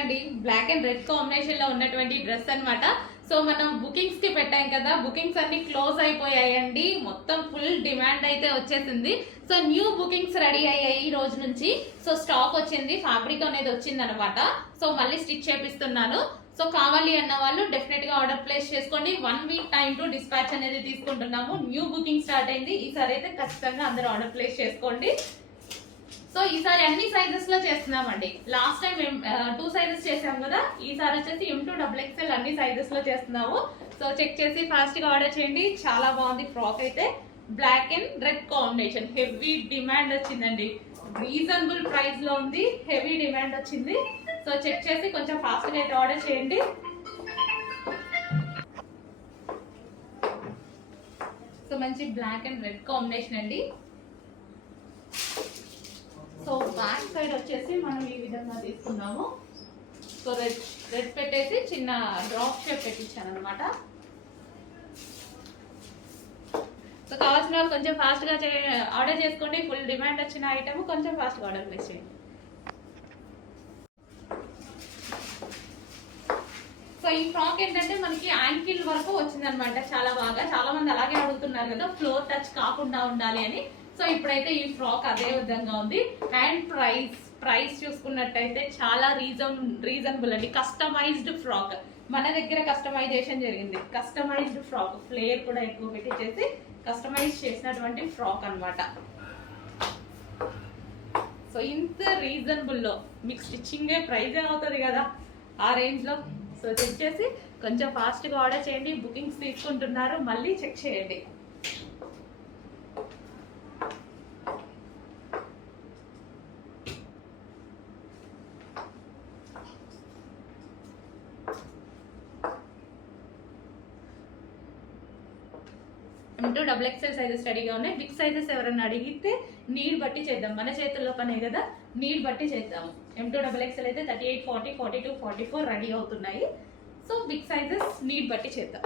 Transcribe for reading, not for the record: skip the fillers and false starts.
చూడండి black and red combination లో ఉన్నటువంటి డ్రెస్ అన్నమాట. సో మనం బుకింగ్స్ కి పెట్టాం కదా, బుకింగ్స్ అన్ని క్లోజ్ అయిపోయాయండి. మొత్తం ఫుల్ డిమాండ్ అయితే వచ్చేసింది. సో న్యూ బుకింగ్స్ రెడీ అయ్యాయి ఈ రోజు నుంచి. సో స్టాక్ వచ్చింది, ఫ్యాబ్రిక్ అనేది వచ్చింది అనమాట. సో మళ్ళీ స్టిచ్ చేపిస్తున్నాను. సో కావాలి అన్న వాళ్ళు డెఫినెట్ గా ఆర్డర్ ప్లేస్ చేసుకోండి. 1 వీక్ టైం టు డిస్పాచ్ అనేది తీసుకుంటున్నాము. న్యూ బుకింగ్ స్టార్ట్ అయింది. ఈసారి అయితే ఖచ్చితంగా అందరూ ఆర్డర్ ప్లేస్ చేసుకోండి. సో ఈసారి అన్ని సైజెస్ లో చేస్తున్నామండి. లాస్ట్ టైం 2 సైజెస్ చేసాం కదా, ఈసారి వచ్చేసి M2XXL అన్ని సైజెస్ లో చేస్తున్నాము. సో చెక్ చేసి ఫాస్ట్ గా ఆర్డర్ చేయండి. చాలా బాగుంది ఫ్రాక్ అయితే. Black and red combination, heavy demand వచ్చిందండి. రీజనబుల్ ప్రైస్ లో ఉంది, హెవీ డిమాండ్ వచ్చింది. సో చెక్ చేసి కొంచెం ఫాస్ట్ గా అయితే ఆర్డర్ చేయండి. సో మంచి బ్లాక్ అండ్ రెడ్ కాంబినేషన్ అండి. సో బ్యాక్ సైడ్ వచ్చేసి మనం ఈ విధంగా తీసుకున్నాము. సో రెడ్ పెట్టేసి చిన్న డ్రాప్ షేప్ పెట్టించాను అనమాట. సో కావాల్సిన వాళ్ళు కొంచెం ఫాస్ట్ గా ఆర్డర్ చేసుకోండి. ఫుల్ డిమాండ్ వచ్చిన ఐటమ్ కొంచెం ఫాస్ట్ గా ఆర్డర్ ప్లేస్ చేయండి. సో ఈ ఫ్రాక్ ఏంటంటే మనకి యాంకిల్ వరకు వచ్చిందనమాట. చాలా బాగా, చాలా మంది అలాగే అడుగుతున్నారు కదా, ఫ్లోర్ టచ్ కాకుండా ఉండాలి అని. సో ఇప్పుడైతే ఈ ఫ్రాక్ అదే విధంగా ఉంది. అండ్ ప్రైస్ చూసుకున్నట్టయితే చాలా రీజనబుల్ అండి. కస్టమైజ్డ్ ఫ్రాక్ మన దగ్గర కస్టమైజేషన్ జరిగింది. కస్టమైజ్డ్ ఫ్రాక్, ఫ్లేర్ కూడా ఎక్కువ పెట్టించేసి కస్టమైజ్ చేసినటువంటి ఫ్రాక్ అన్నమాట. సో ఇంత రీజనబుల్ లో మీకు స్టిచ్చింగ్ ప్రైజ్ అవుతుంది కదా ఆ రేంజ్ లో. సో చెక్ చేసి కొంచెం ఫాస్ట్ గా ఆర్డర్ చేయండి. బుకింగ్స్ తీసుకుంటున్నారు, మళ్ళీ చెక్ చేయండి. M2XXL సైజెస్ రెడీగా ఉన్నాయి. బిగ్ సైజెస్ ఎవరైనా అడిగితే నీడ్ బట్టి చేద్దాం. మన చేతుల్లో పనే కదా, నీడ్ బట్టి చేద్దాము. M2XXL అయితే 38, 40, 42, 44 రెడీ అవుతున్నాయి. సో బిగ్ సైజెస్ నీడ్ బట్టి చేద్దాం.